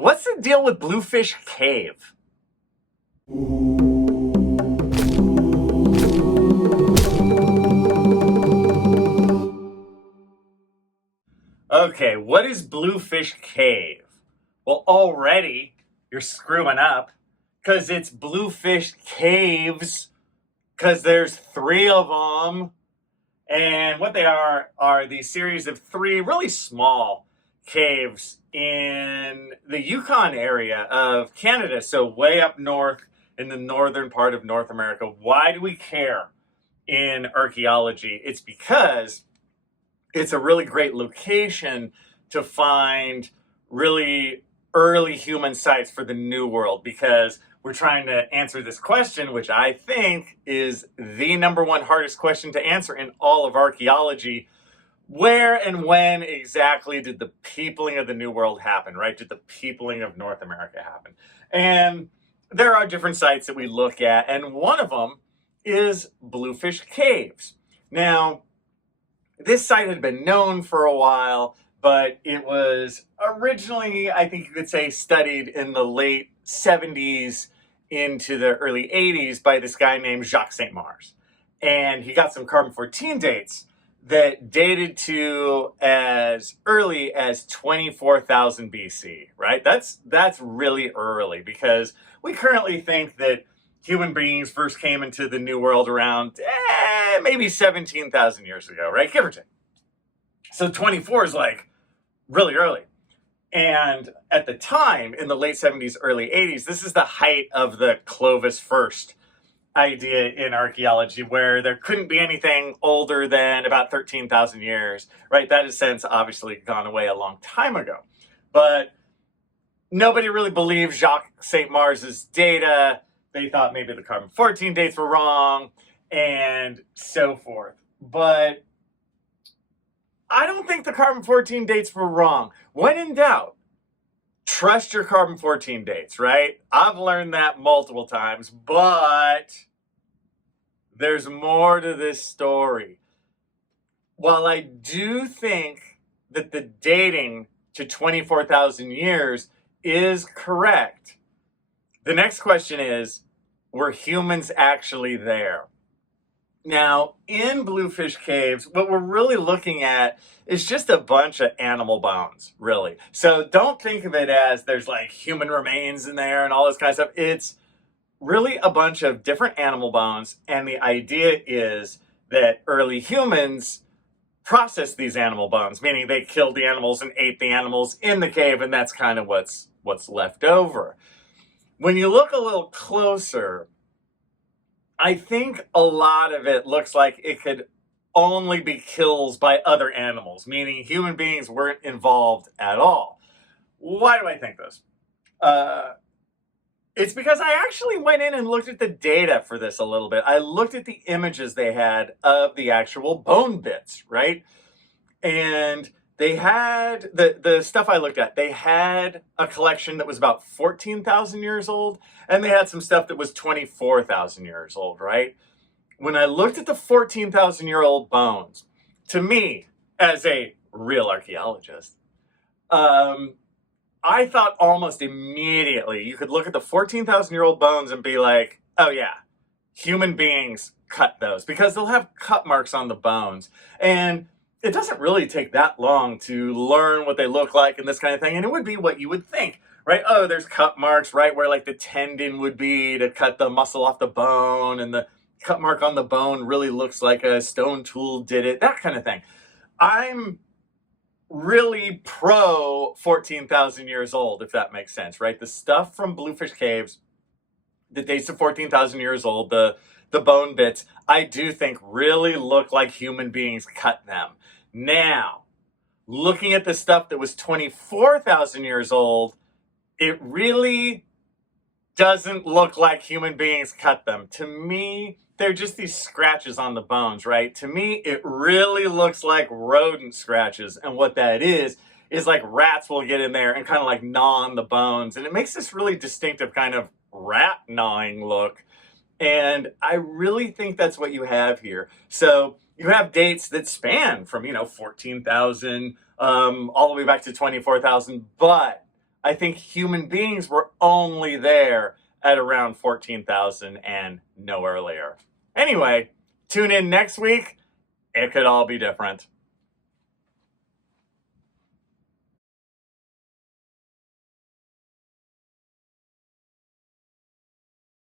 What's the deal with Bluefish Cave? Okay, what is Bluefish Cave? Well, already you're screwing up because it's Bluefish Caves because there's three of them. And what they are these series of three really small caves in the Yukon area of Canada, so way up north in the northern part of North America. Why do we care in archaeology? It's because it's a really great location to find really early human sites for the New World, because we're trying to answer this question, which I think is the number one hardest question to answer in all of archaeology. Where and when exactly did the peopling of the New World happen, right? Did the peopling of North America happen? And there are different sites that we look at, and one of them is Bluefish Caves. Now, this site had been known for a while, but it was originally, I think you could say, studied in the late 70s into the early 80s by this guy named Jacques St. Mars. And he got some carbon-14 dates that dated to as early as 24,000 BC, right? That's really early, because we currently think that human beings first came into the New World around maybe 17,000 years ago, right? Give or take. So 24 is like really early. And at the time, in the late 70s, early 80s, this is the height of the Clovis first idea in archaeology, where there couldn't be anything older than about 13,000 years, right? That has since obviously gone away a long time ago. But nobody really believed Jacques St. Mars's data. They thought maybe the carbon-14 dates were wrong and so forth. But I don't think the carbon-14 dates were wrong. When in doubt, trust your carbon-14 dates, right? I've learned that multiple times, but there's more to this story. While I do think that the dating to 24,000 years is correct, the next question is, were humans actually there? Now, in Bluefish Caves, what we're really looking at is just a bunch of animal bones, really. So don't think of it as there's like human remains in there and all this kind of stuff. It's really a bunch of different animal bones, and the idea is that early humans processed these animal bones, meaning they killed the animals and ate the animals in the cave, and that's kind of what's left over. When you look a little closer, I think a lot of it looks like it could only be kills by other animals, meaning human beings weren't involved at all. Why do I think this? It's because I actually went in and looked at the data for this a little bit. I looked at the images they had of the actual bone bits, right? And they had, the stuff I looked at, they had a collection that was about 14,000 years old, and they had some stuff that was 24,000 years old, right? When I looked at the 14,000-year-old bones, to me, as a real archaeologist, I thought almost immediately you could look at the 14,000-year-old bones and be like, oh yeah, human beings cut those, because they'll have cut marks on the bones. And it doesn't really take that long to learn what they look like and this kind of thing. And it would be what you would think, right? Oh, there's cut marks right where like the tendon would be to cut the muscle off the bone, and the cut mark on the bone really looks like a stone tool did it, that kind of thing. I'm really pro 14,000 years old, if that makes sense, right? The stuff from Bluefish Caves that dates to 14,000 years old, the bone bits, I do think really look like human beings cut them. Now, looking at the stuff that was 24,000 years old, it really doesn't look like human beings cut them. To me, they're just these scratches on the bones, right? To me, it really looks like rodent scratches. And what that is like rats will get in there and kind of like gnaw on the bones. And it makes this really distinctive kind of rat gnawing look. And I really think that's what you have here. So you have dates that span from, 14,000 all the way back to 24,000. But I think human beings were only there at around 14,000 and no earlier. Anyway, tune in next week. It could all be different.